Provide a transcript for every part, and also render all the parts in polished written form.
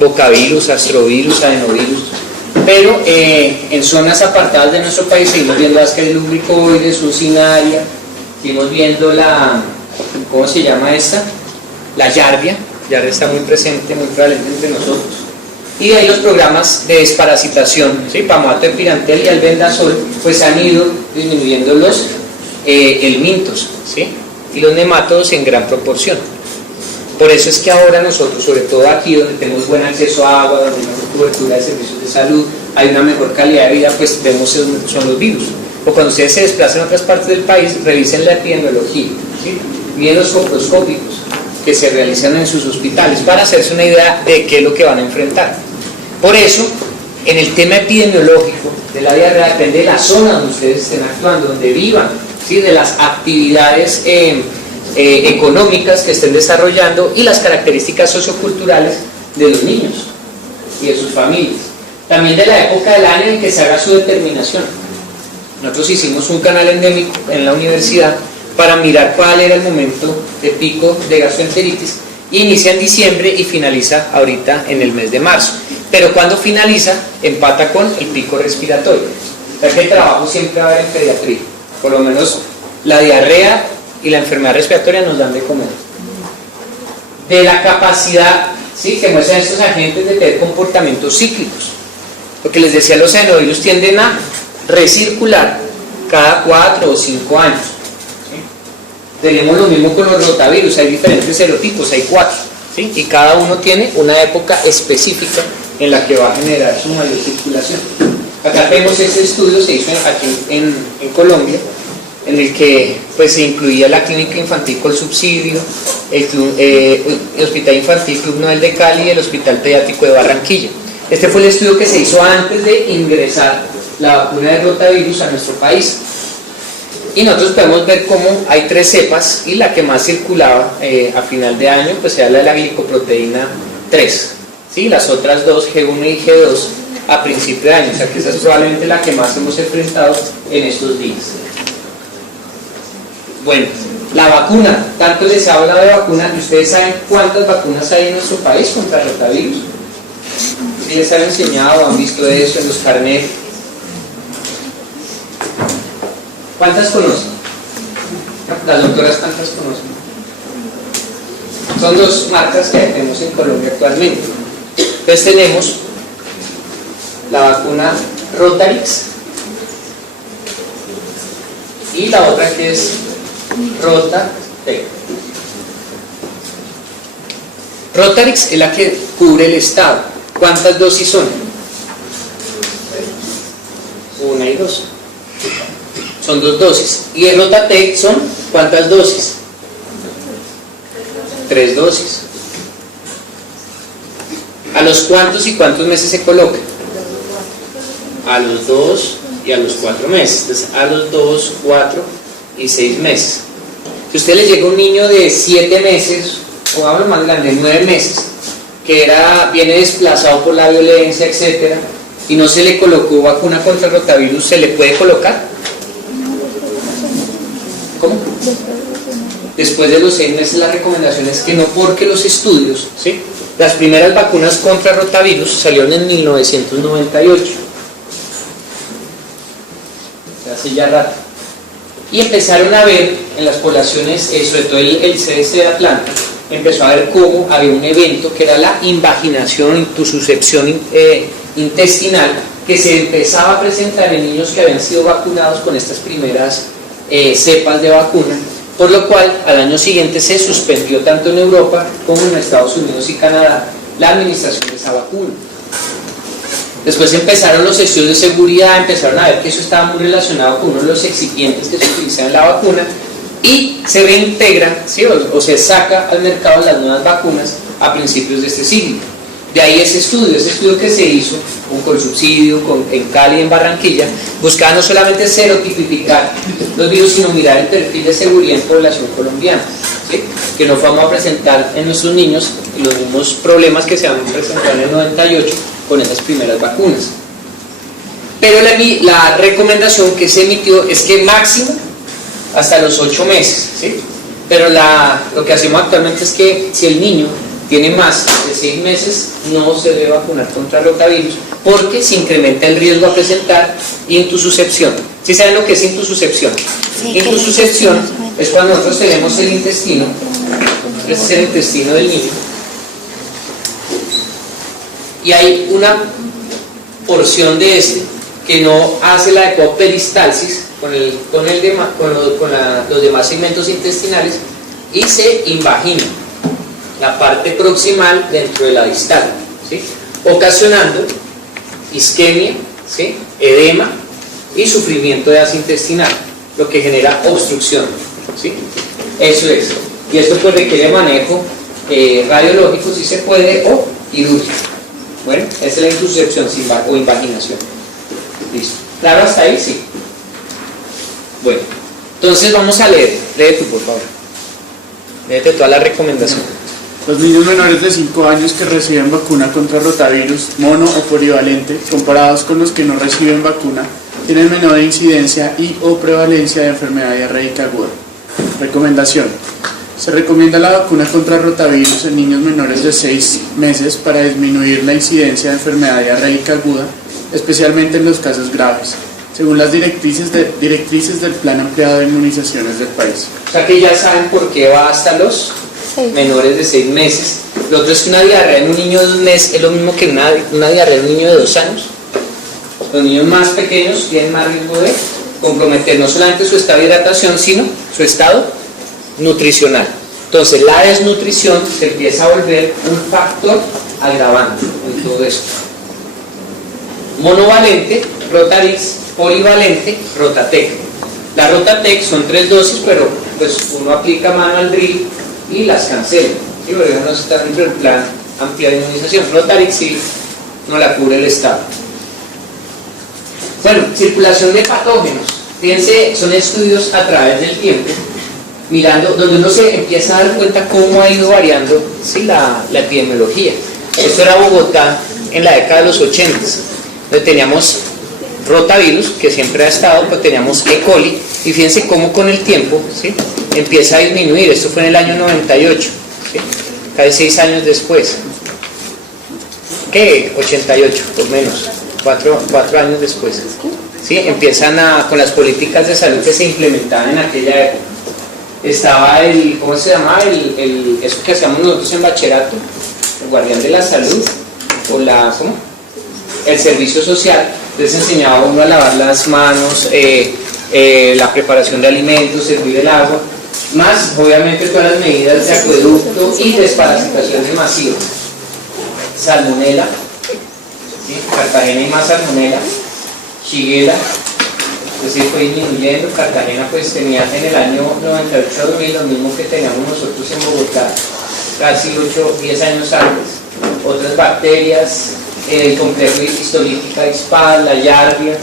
bocavirus, astrovirus, adenovirus, pero en zonas apartadas de nuestro país seguimos viendo Ascaris lumbricoides, sucinaria, seguimos viendo la, ¿cómo se llama esta? La Yardia está muy presente, muy prevalente entre nosotros. Y de ahí los programas de desparasitación, ¿sí? Pamato de pirantel y albendazol, pues han ido disminuyendo los helmintos, ¿sí? Y los nematodos en gran proporción. Por eso es que ahora nosotros, sobre todo aquí donde tenemos buen acceso a agua, donde hay mejor cobertura de servicios de salud, hay una mejor calidad de vida, pues vemos son los virus. O cuando ustedes se desplazan a otras partes del país, revisen la epidemiología, ¿sí? Miedos coproscópicos que se realizan en sus hospitales para hacerse una idea de qué es lo que van a enfrentar. Por eso, en el tema epidemiológico de la diarrea depende de la zona donde ustedes estén actuando, donde vivan, ¿sí? De las actividades económicas que estén desarrollando y las características socioculturales de los niños y de sus familias. También de la época del año en que se haga su determinación. Nosotros hicimos un canal endémico en la universidad para mirar cuál era el momento de pico de gastroenteritis. Inicia en diciembre y finaliza ahorita en el mes de marzo. Pero cuando finaliza, empata con el pico respiratorio. O sea que el trabajo siempre va a haber en pediatría. Por lo menos la diarrea y la enfermedad respiratoria nos dan de comer. De la capacidad, ¿sí?, que muestran estos agentes de tener comportamientos cíclicos. Lo que les decía, los adenovirus tienden a recircular cada 4 o 5 años. ¿Sí? Tenemos lo mismo con los rotavirus, hay diferentes serotipos, hay 4. ¿Sí? Y cada uno tiene una época específica en la que va a generar su mayor circulación. Acá vemos ese estudio, se hizo aquí en Colombia, en el que pues, se incluía la clínica infantil con subsidio, el Hospital Infantil Club Noel de Cali y el Hospital Pediátrico de Barranquilla. Este fue el estudio que se hizo antes de ingresar la vacuna de rotavirus a nuestro país. Y nosotros podemos ver cómo hay 3 cepas y la que más circulaba a final de año pues era la de la glicoproteína 3. ¿Sí? Las otras 2, G1 y G2, a principio de año. O sea que esa es probablemente la que más hemos enfrentado en estos días. Bueno, la vacuna, tanto les he hablado de vacuna, ¿ustedes saben cuántas vacunas hay en nuestro país contra rotavirus? ¿Sí les han enseñado o han visto eso en los carnets? ¿Cuántas conocen? Las doctoras, ¿cuántas conocen? Son 2 marcas que tenemos en Colombia actualmente. Entonces tenemos la vacuna Rotarix y la otra que es Rotatec. Rotarix es la que cubre el estado. ¿Cuántas dosis son? 1 y 2. Son 2 dosis. Y el Rotatec son ¿cuántas dosis? 3 dosis. ¿A los cuántos y cuántos meses se coloca? A los 2 y a los 4 meses. Entonces, a los 2, 4 y 6 meses. Si a usted le llega un niño de 7 meses, o hablo más grande, 9 meses, que viene desplazado por la violencia, etcétera, y no se le colocó vacuna contra el rotavirus, ¿se le puede colocar? ¿Cómo? Después de los 6 meses la recomendación es que no, porque los estudios, ¿sí? Las primeras vacunas contra rotavirus salieron en 1998, hace ya rato, y empezaron a ver en las poblaciones, sobre todo el CDC de Atlanta, empezó a ver cómo había un evento que era la invaginación, intususcepción intestinal, que se empezaba a presentar en niños que habían sido vacunados con estas primeras cepas de vacuna, por lo cual al año siguiente se suspendió tanto en Europa como en Estados Unidos y Canadá la administración de esa vacuna. Después empezaron los estudios de seguridad, empezaron a ver que eso estaba muy relacionado con uno de los excipientes que se utilizan en la vacuna y se reintegran, ¿sí? o se saca al mercado las nuevas vacunas a principios de este siglo. De ahí ese estudio que se hizo con subsidio en Cali y en Barranquilla, buscaba no solamente serotipificar los virus, sino mirar el perfil de seguridad en población colombiana, ¿sí? Que no vamos a presentar en nuestros niños los mismos problemas que se han presentado en el 98 con esas primeras vacunas. Pero la recomendación que se emitió es que máximo hasta los 8 meses, ¿sí? Pero lo que hacemos actualmente es que si el niño tiene más de 6 meses, no se debe vacunar contra rotavirus porque se incrementa el riesgo a presentar intususcepción. ¿Sí saben lo que es intususcepción? Sí, intususcepción es cuando nosotros tenemos el intestino, este es el intestino del niño, y hay una porción de este que no hace la adecuada peristalsis con los demás segmentos intestinales y se invagina la parte proximal dentro de la distal, ¿sí? Ocasionando isquemia, ¿sí? Edema y sufrimiento de asa intestinal, lo que genera obstrucción, ¿sí? Eso es. Y esto pues requiere manejo radiológico si se puede o quirúrgico. Bueno, esa es la intususcepción o invaginación. Listo. ¿Claro hasta ahí? Sí. Bueno, entonces vamos a leer. Lee tú, por favor. Léete toda la recomendación. Los niños menores de 5 años que reciben vacuna contra rotavirus, mono o polivalente, comparados con los que no reciben vacuna, tienen menor incidencia y o prevalencia de enfermedad diarreica aguda. Recomendación. Se recomienda la vacuna contra rotavirus en niños menores de 6 meses para disminuir la incidencia de enfermedad diarreica aguda, especialmente en los casos graves, según las directrices del Plan Ampliado de Inmunizaciones del país. O sea que ya saben por qué va hasta los menores de 6 meses. Lo otro es que una diarrea en un niño de 2 meses es lo mismo que una diarrea en un niño de 2 años. Los niños más pequeños tienen más riesgo de comprometer no solamente su estado de hidratación, sino su estado nutricional. Entonces la desnutrición se empieza a volver un factor agravante en todo esto. Monovalente, Rotarix; polivalente, Rotatec. La Rotatec son 3 dosis, pero pues uno aplica mano al drill y las cancela, ¿sí? Porque no está dentro del plan amplio de inmunización. Rotarix sí no la cubre el Estado. Bueno, circulación de patógenos. Fíjense, son estudios a través del tiempo, mirando, donde uno se empieza a dar cuenta cómo ha ido variando, ¿sí? la epidemiología. Esto era Bogotá en la década de los 80, donde teníamos rotavirus, que siempre ha estado, pero teníamos E. coli, y fíjense cómo con el tiempo, ¿sí? Empieza a disminuir. Esto fue en el año 98, ¿sí? Casi 6 años después. ¿Qué? 88, por menos, 4 años después, ¿sí? Empiezan con las políticas de salud que se implementaban en aquella época. Estaba ¿cómo se llamaba? Eso que hacíamos nosotros en bachillerato, el guardián de la salud, o ¿cómo? El servicio social. Les enseñaba a uno a lavar las manos, la preparación de alimentos, servir el agua, más obviamente todas las medidas de acueducto y desparasitaciones masivas. Salmonela, ¿sí? Cartagena y más salmonela, Shigella, pues sí fue disminuyendo. Cartagena pues tenía en el año 98-2000 lo mismo que teníamos nosotros en Bogotá, casi 8-10 años antes. Otras bacterias, el complejo histolítica dispar, la Yardia,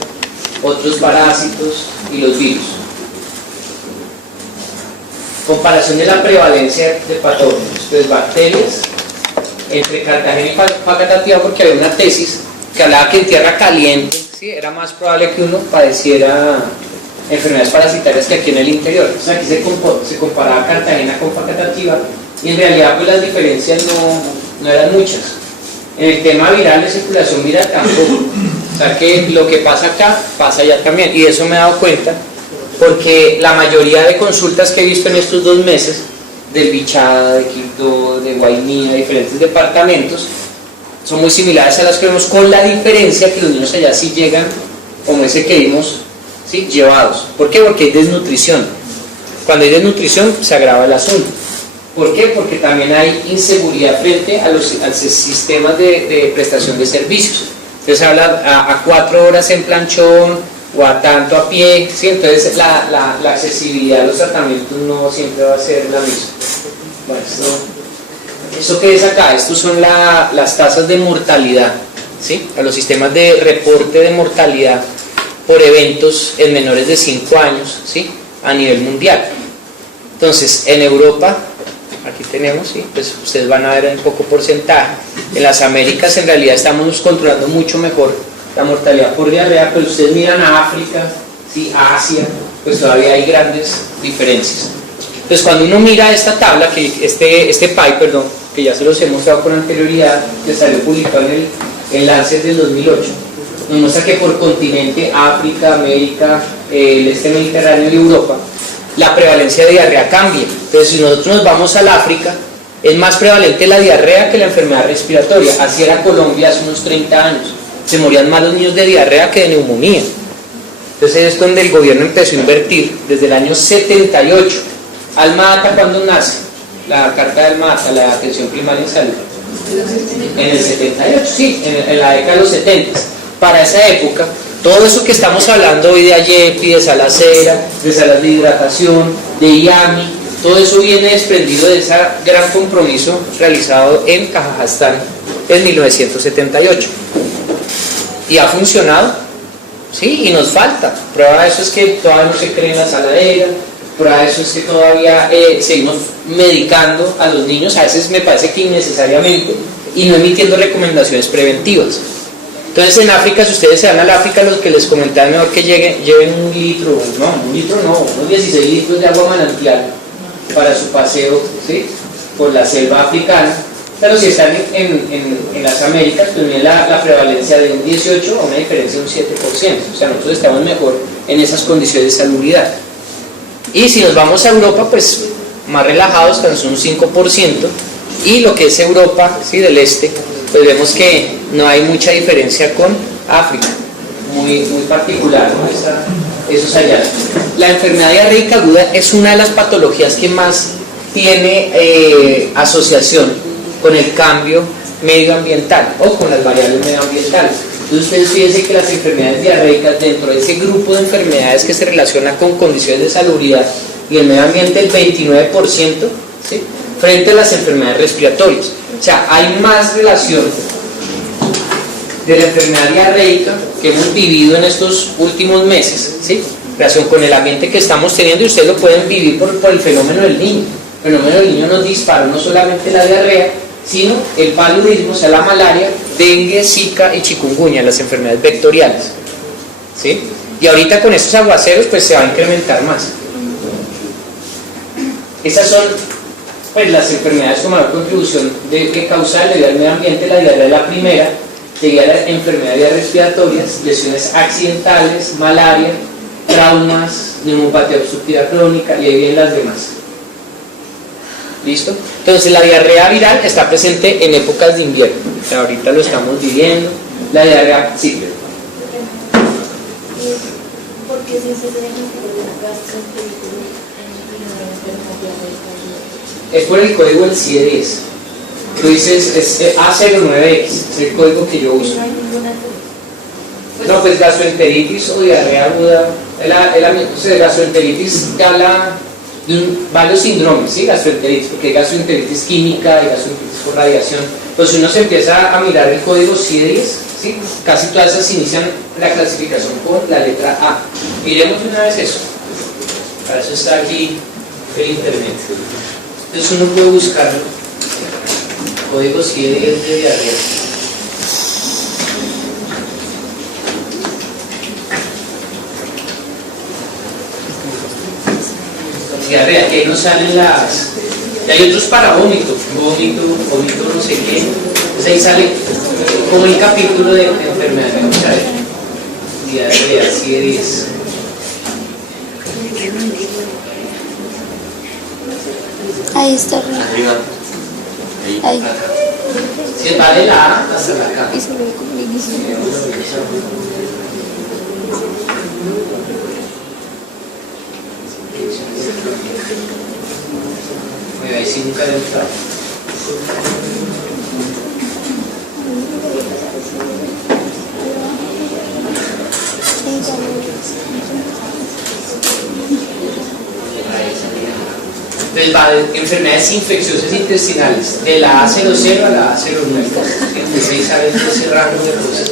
otros parásitos y los virus. Comparación de la prevalencia de patógenos, pues bacterias entre Cartagena y Facatativá, porque había una tesis que hablaba que en tierra caliente, ¿sí?, era más probable que uno padeciera enfermedades parasitarias que aquí en el interior. O sea, aquí se comparaba Cartagena con Facatativá y en realidad pues las diferencias no eran muchas. En el tema viral, de circulación viral, tampoco. O sea que lo que pasa acá, pasa allá también. Y eso me he dado cuenta porque la mayoría de consultas que he visto en estos 2 meses, del Bichada, de Quito, de Guainía, de diferentes departamentos, son muy similares a las que vemos, con la diferencia que los niños allá sí llegan, como ese que vimos, ¿sí?, llevados. ¿Por qué? Porque hay desnutrición. Cuando hay desnutrición se agrava el asunto. ¿Por qué? Porque también hay inseguridad frente a los sistemas de prestación de servicios. Entonces habla a 4 horas en planchón o a tanto a pie, ¿sí? Entonces la accesibilidad a los tratamientos no siempre va a ser la misma. Bueno, ¿eso qué es acá? Estos son las tasas de mortalidad, ¿sí?, a los sistemas de reporte de mortalidad por eventos en menores de 5 años, ¿sí?, a nivel mundial. Entonces, en Europa, aquí tenemos, ¿sí?, pues ustedes van a ver un poco porcentaje. En las Américas en realidad estamos controlando mucho mejor la mortalidad por diarrea, pero ustedes miran a África, ¿sí?, a Asia, pues todavía hay grandes diferencias. Entonces cuando uno mira esta tabla, este pie, perdón, que ya se los he mostrado con anterioridad, que salió publicado en el Lancet del 2008, nos muestra que por continente, África, América, el este Mediterráneo y Europa, la prevalencia de diarrea cambia. Entonces, si nosotros nos vamos al África, es más prevalente la diarrea que la enfermedad respiratoria. Así era Colombia hace unos 30 años. Se morían más los niños de diarrea que de neumonía. Entonces es donde el gobierno empezó a invertir desde el año 78. Alma-Ata, ¿cuándo nace? La carta de Alma-Ata, la atención primaria en salud. En el 78, sí, en la década de los 70. Para esa época, todo eso que estamos hablando hoy de AYEPI, de Salacera, de salas de hidratación, de IAMI, todo eso viene desprendido de ese gran compromiso realizado en Kazajstán en 1978. Y ha funcionado, sí, y nos falta. Prueba de eso es que todavía no se cree en la saladera, prueba de eso es que todavía seguimos medicando a los niños, a veces me parece que innecesariamente, y no emitiendo recomendaciones preventivas. Entonces en África, si ustedes se van al África, lo que les comentaba, mejor que lleven un litro, unos 16 litros de agua manantial para su paseo, ¿sí?, por la selva africana. Pero si están en las Américas, pues miren la prevalencia de un 18 a una diferencia de un 7%. O sea, nosotros estamos mejor en esas condiciones de salubridad. Y si nos vamos a Europa, pues más relajados, tan solo un 5%. Y lo que es Europa, ¿sí?, del este, pues vemos que no hay mucha diferencia con África. Muy particular, ¿no?, esos hallazgos. La enfermedad diarreica aguda es una de las patologías que más tiene asociación con el cambio medioambiental o con las variables medioambientales. Entonces ustedes fíjense que las enfermedades diarreicas, dentro de ese grupo de enfermedades que se relaciona con condiciones de salubridad y el medio ambiente, el 29%, ¿sí?, frente a las enfermedades respiratorias. O sea, hay más relación de la enfermedad diarreica que hemos vivido en estos últimos meses, ¿sí?, relación con el ambiente que estamos teniendo, y ustedes lo pueden vivir por el fenómeno del niño. El fenómeno del niño nos dispara no solamente la diarrea, sino el paludismo, o sea, la malaria, dengue, zika y chikungunya, las enfermedades vectoriales, ¿sí? Y ahorita con estos aguaceros pues se va a incrementar más. Esas son pues las enfermedades con mayor contribución de causal debido al medio ambiente. La diarrea es la primera, seguida la enfermedades respiratorias, lesiones accidentales, malaria, traumas, neumopatía obstructiva crónica, y ahí vienen las demás. ¿Listo? Entonces la diarrea viral está presente en épocas de invierno. O sea, ahorita lo estamos viviendo. La diarrea, sí. ¿Por qué si se tiene que gastroenteritis es por el código del CIE-10. Tú dices, es A09X, es el código que yo uso. No, pues gastroenteritis o diarrea aguda, gastroenteritis habla de varios síndromes, ¿sí? Gastroenteritis, porque hay gastroenteritis química, hay gastroenteritis por radiación. Pues si uno se empieza a mirar el código CIE-10, ¿sí?, casi todas esas inician la clasificación con la letra A. Miremos una vez eso. Para eso está aquí el internet. Entonces uno puede buscarlo. Código CIE-10 de diarrea. Diarrea, que ahí nos salen las... Y hay otros para vómito no sé qué. Entonces ahí sale como el capítulo de enfermedad. Vamos a ver. Diarrea, CIE-10. Ahí está. Arriba. Ahí. Se va de la A hasta la K. Y se ve como el inicio. Ahí sí nunca he entrado. Entonces va de enfermedades infecciosas intestinales, de la A00 a la A09. Entonces ahí sale ese rango de cosas.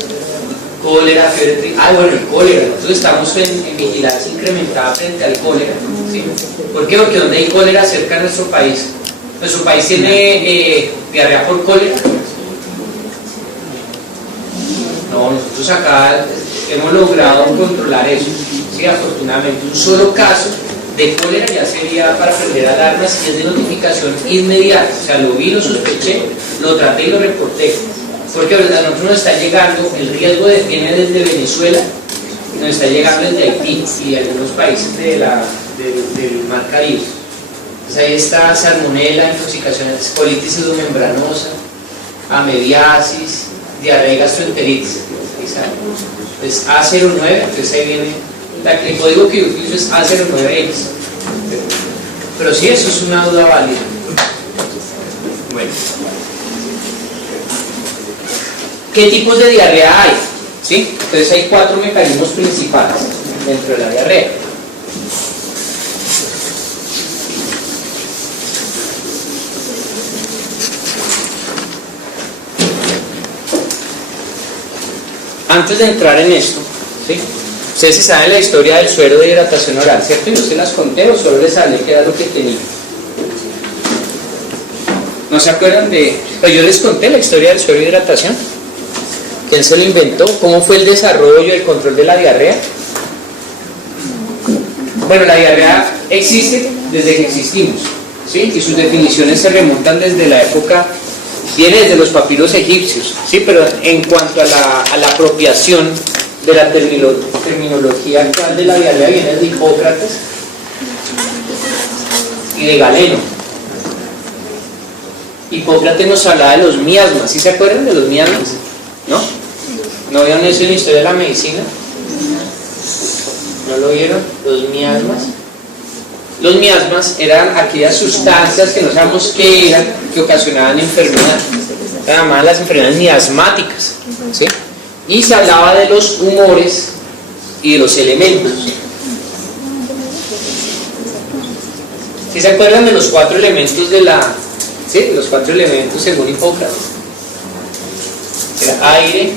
Cólera, fiebre, bueno, el cólera. Nosotros estamos en vigilancia incrementada frente al cólera, ¿sí? ¿Por qué? Porque donde hay cólera cerca de nuestro país tiene diarrea por cólera. No, nosotros acá hemos logrado controlar eso, ¿sí? Afortunadamente, un solo caso De cólera ya sería para prender alarmas y es de notificación inmediata. O sea, lo vi, lo sospeché, lo traté y lo reporté. Porque a nosotros nos está llegando, el riesgo viene desde Venezuela, nos está llegando desde Haití y de algunos países del Mar Caribe. Entonces ahí está salmonela, intoxicaciones, colitis pseudomembranosa, amebiasis, diarrea, gastroenteritis. Entonces A09, entonces ahí viene, el código que yo utilizo es A09X. Pero sí, eso es una duda válida. Bueno. ¿Qué tipos de diarrea hay? ¿Sí? Entonces hay 4 mecanismos principales dentro de la diarrea. Antes de entrar en esto, ¿sí? Ustedes saben la historia del suero de hidratación oral, ¿cierto? Yo se las conté o solo les hablé que era lo que tenía. ¿No se acuerdan de...? Pues yo les conté la historia del suero de hidratación. ¿Quién se lo inventó? ¿Cómo fue el desarrollo y el control de la diarrea? Bueno, la diarrea existe desde que existimos, ¿sí? Y sus definiciones se remontan desde la época, viene desde los papiros egipcios, ¿sí? Pero en cuanto a la apropiación de la terminología actual de la diarrea viene de Hipócrates y de Galeno. Hipócrates nos hablaba de los miasmas, ¿sí se acuerdan de los miasmas? ¿No? ¿No vieron eso en la historia de la medicina? ¿No lo vieron? Los miasmas. Los miasmas eran aquellas sustancias que no sabemos qué eran, que ocasionaban enfermedad. Se llamaban las enfermedades miasmáticas, ¿sí? Y se hablaba de los humores y de los elementos. ¿Sí se acuerdan de los 4 elementos de la... sí, los 4 elementos según Hipócrates? Era aire,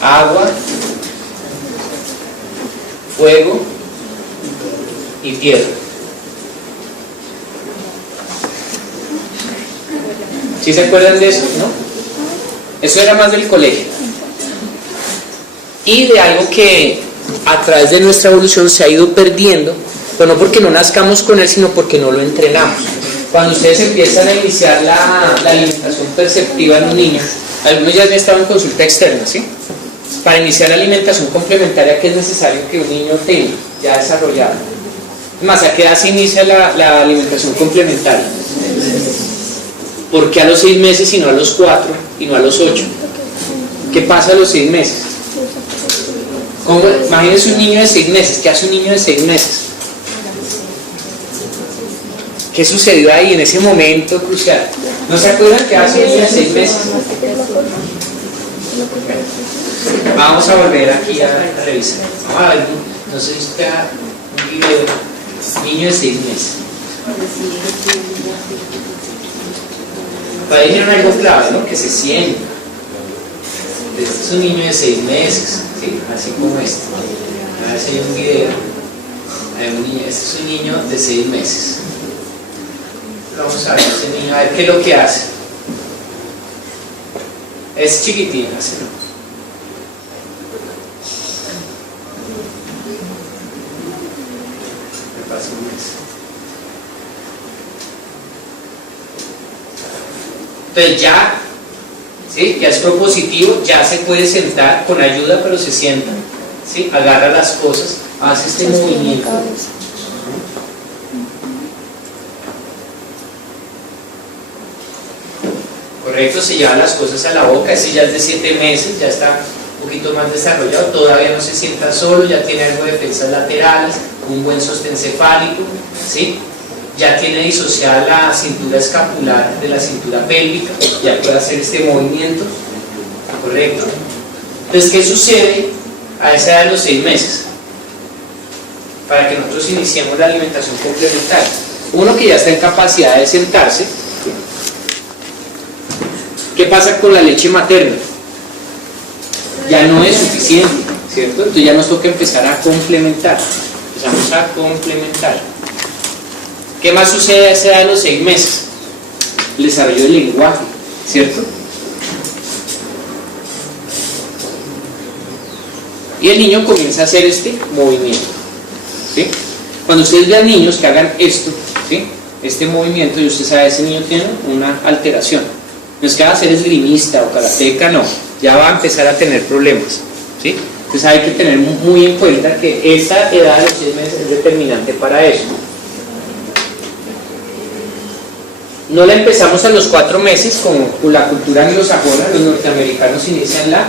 agua, fuego y tierra. ¿Sí se acuerdan de eso? ¿No? Eso era más del colegio. Y de algo que a través de nuestra evolución se ha ido perdiendo, pero no porque no nazcamos con él, sino porque no lo entrenamos. Cuando ustedes empiezan a iniciar la alimentación perceptiva en un niño, algunos ya han estado en consulta externa, ¿sí? Para iniciar la alimentación complementaria, ¿qué es necesario que un niño tenga ya desarrollado? Más, ¿a qué edad se inicia la alimentación complementaria? ¿Por qué a los 6 meses y no a los 4 y no a los 8? ¿Qué pasa a los 6 meses? Imagínense un niño de 6 meses. ¿Qué hace un niño de 6 meses? ¿Qué sucedió ahí en ese momento crucial? ¿No se acuerdan qué hace un niño de 6 meses? Vamos a volver aquí a revisar. Vamos a ver, no sé si está un video. Niño de 6 meses. Para dijeron algo clave, ¿no? Que se sienta. Este es un niño de 6 meses, ¿sí? Así como este. A ver si hay un video. Este es un niño de 6 meses. Vamos a ver ese niño, a ver qué es lo que hace. Es chiquitín, así, ¿no? Me pasa un mes. Entonces ya, ¿sí? Ya es propositivo, ya se puede sentar con ayuda, pero se sienta, ¿sí? Agarra las cosas, hace este movimiento. Correcto, se lleva las cosas a la boca, ese ya es de 7 meses, ya está un poquito más desarrollado, todavía no se sienta solo, ya tiene algo de defensas laterales, un buen sostén cefálico, ¿sí? Ya tiene disociada la cintura escapular de la cintura pélvica, ya puede hacer este movimiento, correcto. Entonces, ¿qué sucede a esa edad de los 6 meses? Para que nosotros iniciemos la alimentación complementaria. Uno que ya está en capacidad de sentarse. ¿Qué pasa con la leche materna? Ya no es suficiente, ¿cierto? Entonces ya nos toca empezar a complementar. Empezamos a complementar. ¿Qué más sucede a esa edad de los 6 meses? El desarrollo del lenguaje, ¿cierto? Y el niño comienza a hacer este movimiento, ¿sí? Cuando ustedes vean niños que hagan esto, ¿sí? Este movimiento, y usted sabe, ese niño tiene una alteración. No es que va a ser esgrimista o karateca, no, ya va a empezar a tener problemas, ¿sí? Entonces hay que tener muy en cuenta que esa edad de los 6 meses es determinante para eso. No la empezamos a los 4 meses como la cultura anglosajona. Los norteamericanos inician la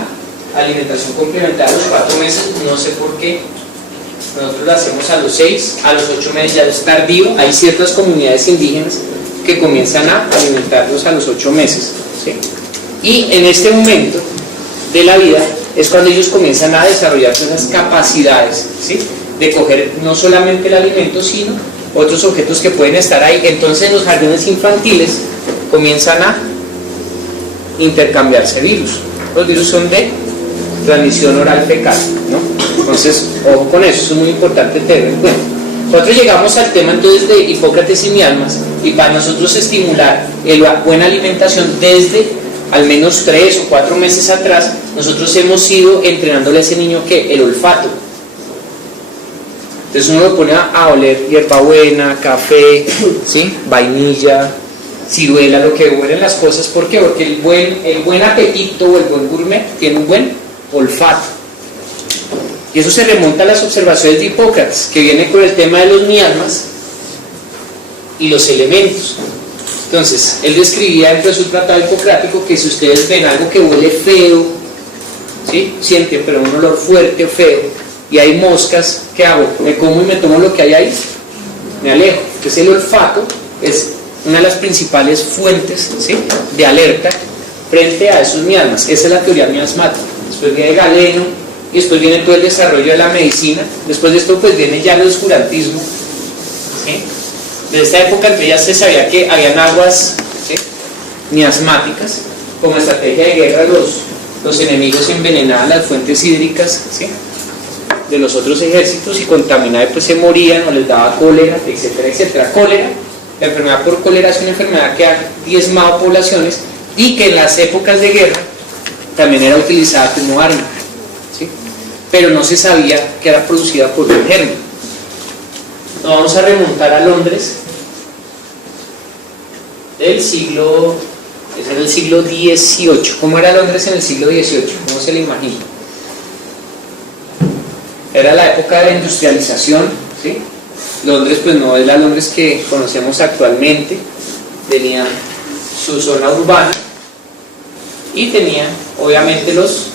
alimentación complementaria a los 4 meses, no sé por qué. Nosotros lo hacemos a los 6, a los 8 meses ya es tardío. Hay ciertas comunidades indígenas que comienzan a alimentarlos a los 8 meses, ¿sí? Y en este momento de la vida es cuando ellos comienzan a desarrollar esas capacidades, ¿sí? De coger no solamente el alimento, sino otros objetos que pueden estar ahí. Entonces en los jardines infantiles comienzan a intercambiarse virus. Los virus son de transmisión oral fecal, ¿no? Entonces, ojo con eso, es muy importante tenerlo en cuenta. Nosotros llegamos al tema entonces de Hipócrates y Mialmas, y para nosotros estimular la buena alimentación desde al menos 3 o 4 meses atrás, nosotros hemos ido entrenándole a ese niño ¿qué? El olfato. Entonces uno lo pone a oler hierbabuena, café, ¿sí? Vainilla, ciruela, lo que huelen las cosas. ¿Por qué? Porque el buen apetito o el buen gourmet tiene un buen olfato. Y eso se remonta a las observaciones de Hipócrates, que viene con el tema de los miasmas y los elementos. Entonces, él describía dentro de su tratado hipocrático que si ustedes ven algo que huele feo, ¿sí? Sienten, pero un olor fuerte o feo, y hay moscas, ¿qué hago? Me como y me tomo lo que hay ahí, me alejo. Entonces el olfato es una de las principales fuentes, ¿sí? De alerta frente a esos miasmas. Esa es la teoría miasmática. Después viene Galeno, y después viene todo el desarrollo de la medicina. Después de esto pues viene ya el oscurantismo, ¿sí? De esta época entre ya se sabía que habían aguas, ¿sí? Miasmáticas. Como estrategia de guerra, los enemigos envenenaban las fuentes hídricas, ¿sí? De los otros ejércitos, y contaminados pues se morían o les daba cólera, etcétera, etcétera. Cólera, la enfermedad por cólera es una enfermedad que ha diezmado poblaciones y que en las épocas de guerra también era utilizada como arma, ¿sí? Pero no se sabía que era producida por un germen. Nos vamos a remontar a Londres del siglo, ese era el siglo XVIII. ¿Cómo era Londres en el siglo XVIII? ¿Cómo se le imagina? Era la época de la industrialización, ¿sí? Londres pues no es la Londres que conocemos actualmente, tenía su zona urbana y tenía obviamente los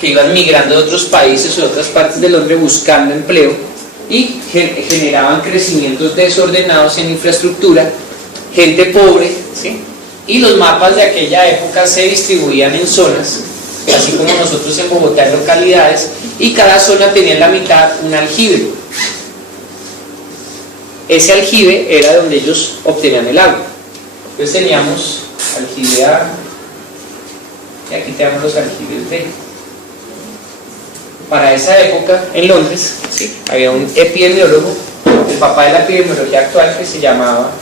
que iban migrando de otros países o de otras partes de Londres buscando empleo y generaban crecimientos desordenados en infraestructura, gente pobre, ¿sí? Y los mapas de aquella época se distribuían en zonas, así como nosotros en Bogotá en localidades, y cada zona tenía en la mitad un aljibe. Ese aljibe era donde ellos obtenían el agua. Entonces teníamos aljibe A, y aquí tenemos los aljibes B. Para esa época en Londres, ¿sí? Había un epidemiólogo, el papá de la epidemiología actual, que se llamaba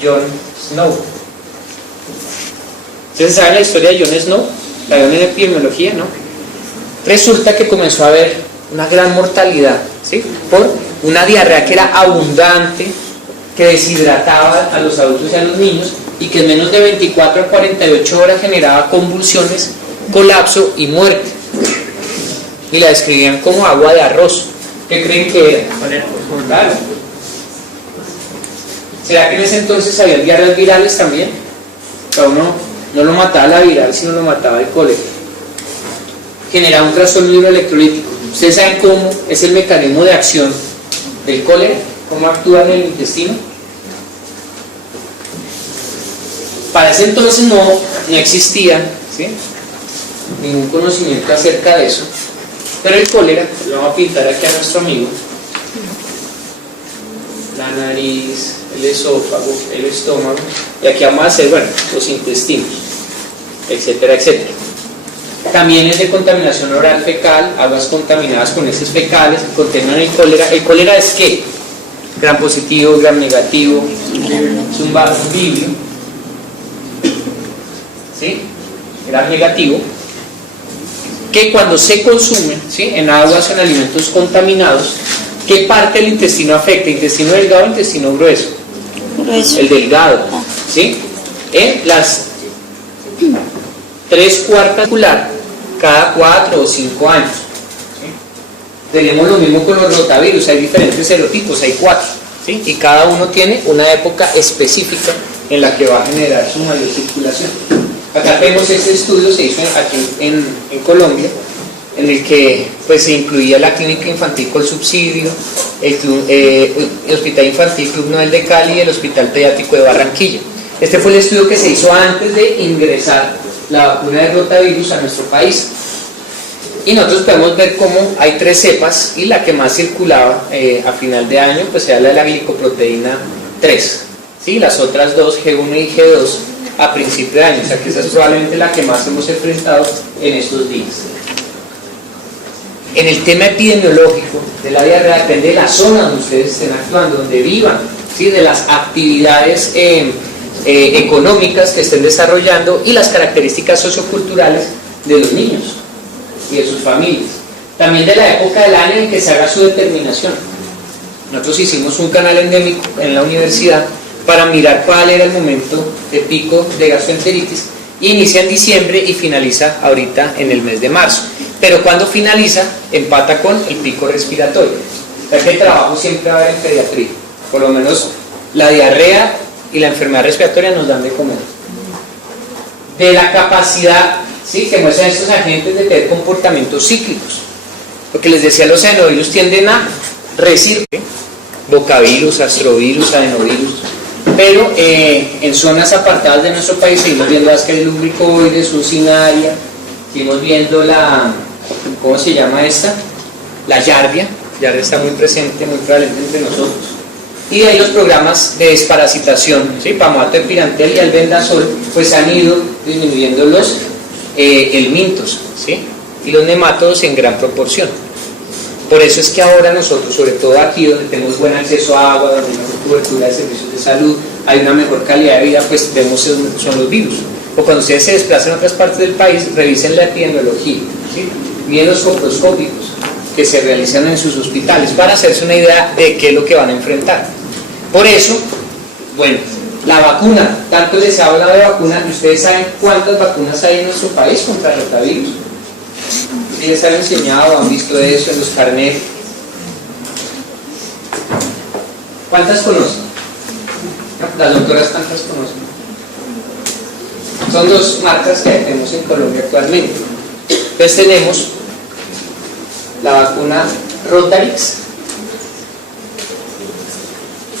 John Snow. ¿Ustedes saben la historia de John Snow? La vieron en epidemiología, ¿no? Resulta que comenzó a haber una gran mortalidad, ¿sí? Por una diarrea que era abundante, que deshidrataba a los adultos y a los niños, y que en menos de 24 a 48 horas generaba convulsiones, colapso y muerte. Y la describían como agua de arroz. ¿Qué creen que era? Claro. ¿Será que en ese entonces había diarreas virales también? O sea, uno no lo mataba la viral, sino lo mataba el cólera. Generaba un trastorno hidroelectrolítico. ¿Ustedes saben cómo es el mecanismo de acción del cólera? ¿Cómo actúa en el intestino? Para ese entonces no existía, ¿sí? Ningún conocimiento acerca de eso. Pero el cólera, lo vamos a pintar aquí a nuestro amigo, la nariz, el esófago, el estómago, y aquí vamos a hacer, bueno, los intestinos, etcétera, etcétera. También es de contaminación oral fecal, aguas contaminadas con heces fecales que contienen el cólera. ¿El cólera es qué? Gram positivo, gram negativo, es un vibrio, ¿sí? Gram negativo, que cuando se consume, ¿sí? En aguas o en alimentos contaminados, ¿Qué parte del intestino afecta? ¿Intestino delgado o intestino grueso? Grueso. El delgado, ¿sí? En las 3/4 circular cada 4 o 5 años. ¿Sí? Tenemos lo mismo con los rotavirus, hay diferentes serotipos, hay 4, ¿sí? Y cada uno tiene una época específica en la que va a generar su mayor circulación. Acá vemos este estudio, se hizo aquí en Colombia, en el que pues, se incluía la clínica infantil con subsidio, el Hospital Infantil Club Noel de Cali y el Hospital Pediátrico de Barranquilla. Este fue el estudio que se hizo antes de ingresar la vacuna de rotavirus a nuestro país. Y nosotros podemos ver cómo hay 3 cepas y la que más circulaba a final de año pues era la de la glicoproteína 3. ¿Sí? Las otras 2, G1 y G2, a principio de año. O sea que esa es probablemente la que más hemos enfrentado en estos días. En el tema epidemiológico de la diarrea depende de la zona donde ustedes estén actuando, donde vivan, ¿sí? De las actividades económicas que estén desarrollando y las características socioculturales de los niños y de sus familias. También de la época del año en que se haga su determinación. Nosotros hicimos un canal endémico en la universidad para mirar cuál era el momento de pico de gastroenteritis. Inicia en diciembre y finaliza ahorita en el mes de marzo. Pero cuando finaliza, empata con el pico respiratorio. O sea que el trabajo siempre va a haber en pediatría. Por lo menos la diarrea y la enfermedad respiratoria nos dan de comer. De la capacidad, ¿sí?, que muestran estos agentes de tener comportamientos cíclicos. Lo que les decía, los adenovirus tienden a recibir bocavirus, astrovirus, adenovirus. Pero en zonas apartadas de nuestro país seguimos viendo Ascaris lumbricoides, succinaria, seguimos viendo la, ¿cómo se llama esta? La Yardia está muy presente, muy prevalente entre nosotros. Y de ahí los programas de desparasitación, ¿sí? Pamato de pirantel y albendazol, pues han ido disminuyendo los helmintos, ¿sí? Y los nematodos en gran proporción. Por eso es que ahora nosotros, sobre todo aquí donde tenemos buen acceso a agua, donde hay mejor cobertura de servicios de salud, hay una mejor calidad de vida, pues vemos son los virus. O cuando ustedes se desplazan a otras partes del país, revisen la epidemiología, ¿sí? Miedos coproscópicos que se realizan en sus hospitales para hacerse una idea de qué es lo que van a enfrentar. Por eso, bueno, la vacuna, tanto les he hablado de vacuna, ¿ustedes saben cuántas vacunas hay en nuestro país contra el rotavirus? ¿Ustedes han enseñado o han visto eso en los carnets? ¿Cuántas conocen? Las doctoras, ¿cuántas conocen? Son 2 marcas que tenemos en Colombia actualmente. Entonces tenemos la vacuna Rotarix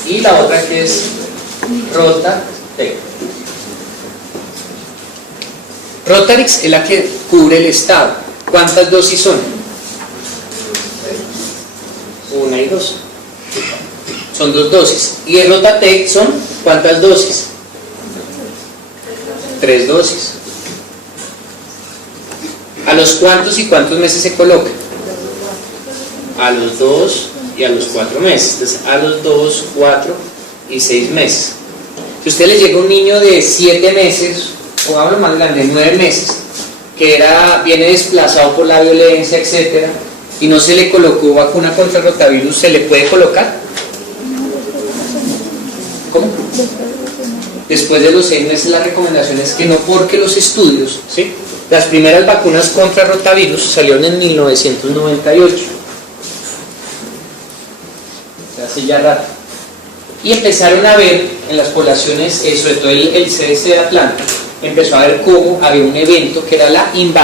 y la otra que es Rotatec. Rotarix es la que cubre el estado. ¿Cuántas dosis son? 1 y 2. Son 2 dosis. ¿Y el Rotatec son cuántas dosis? 3 dosis. ¿A los cuántos y cuántos meses se coloca? A los 2 y a los 4 meses. Entonces, a los 2, 4 y 6 meses. Si a usted le llega un niño de 7 meses, o hablo más grande, 9 meses, que viene desplazado por la violencia, etcétera, y no se le colocó vacuna contra el rotavirus, ¿se le puede colocar? ¿Cómo? Después de los 6 meses la recomendación es que no, porque los estudios, ¿sí? Las primeras vacunas contra rotavirus salieron en 1998. O sea, hace ya rato. Y empezaron a ver en las poblaciones, sobre todo el CDC de Atlanta, empezó a ver cómo había un evento que era la invasión